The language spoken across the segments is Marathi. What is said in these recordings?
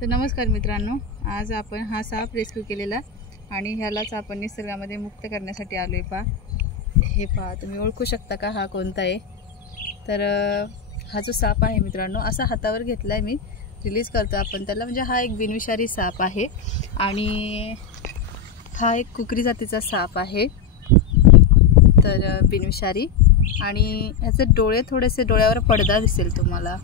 तर नमस्कार मित्रांनो, आज आपण हा साप रेस्क्यू केलेला आणि ह्यालाच आपण निसर्गामध्ये मुक्त करण्यासाठी आलोय। हे पहा, तुम्ही ओळखू शकता का हा कोणता आहे? तर हा जो साप आहे मित्रांनो, असा हातावर घेतलाय मी, रिलीज करतो आपण त्याला। म्हणजे हा एक बिनविषारी साप आहे आणि हा एक कुकरी जातीचा साप आहे, तर बिनविषारी। आणि ह्याचे डोळे थोडेसे, डोळ्यावर पडदा दिसेल तुम्हाला।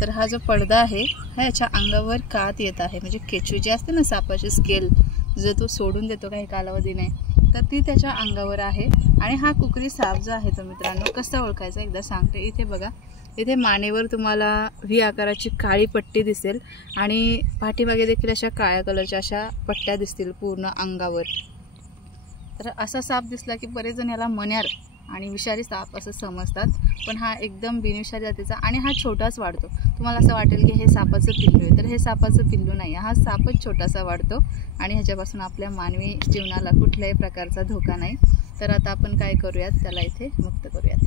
तर हा जो पडदा आहे हा याच्या अंगावर कात येत आहे, म्हणजे केचू जे असते ना सापाचे स्केल, जो तो सोडून देतो काही कालावधीने, तर ती त्याच्या अंगावर आहे। आणि हा कुकरी साप जो आहे तो मित्रांनो कसा ओळखायचा एकदा सांगते। इथे बघा, इथे मानेवर तुम्हाला व्ही आकाराची काळी पट्टी दिसेल आणि पाठीमागे देखील अशा काळ्या कलरच्या अशा पट्ट्या दिसतील पूर्ण अंगावर। तर असा साप दिसला की बरेच जण याला मण्यार आणि विषारी साप असं समजतात, पण हा एकदम बिनविषारी जातीचा आणि हा छोटाच वाढतो। तुम्हाला असं वाटेल की हे सापाचं पिल्लू आहे, तर हे सापाचं पिल्लू नाही, हा सापच छोटासा वाढतो आणि ह्याच्यापासून आपल्या मानवी जीवनाला कुठल्याही प्रकारचा धोका नाही। तर आता आपण काय करूयात, त्याला इथे मुक्त करूयात।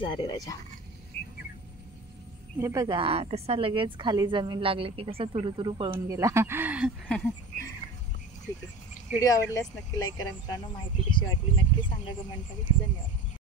जा रे राजा। हे बघा कसा लगेच खाली जमीन लागले की कसा तुरू पळून गेला। ठीक आहे, व्हिडिओ आवडल्यास नक्की लाईक करा मित्रांनो। माहिती कशी वाटली नक्की सांगा कमेंटमध्ये। धन्यवाद।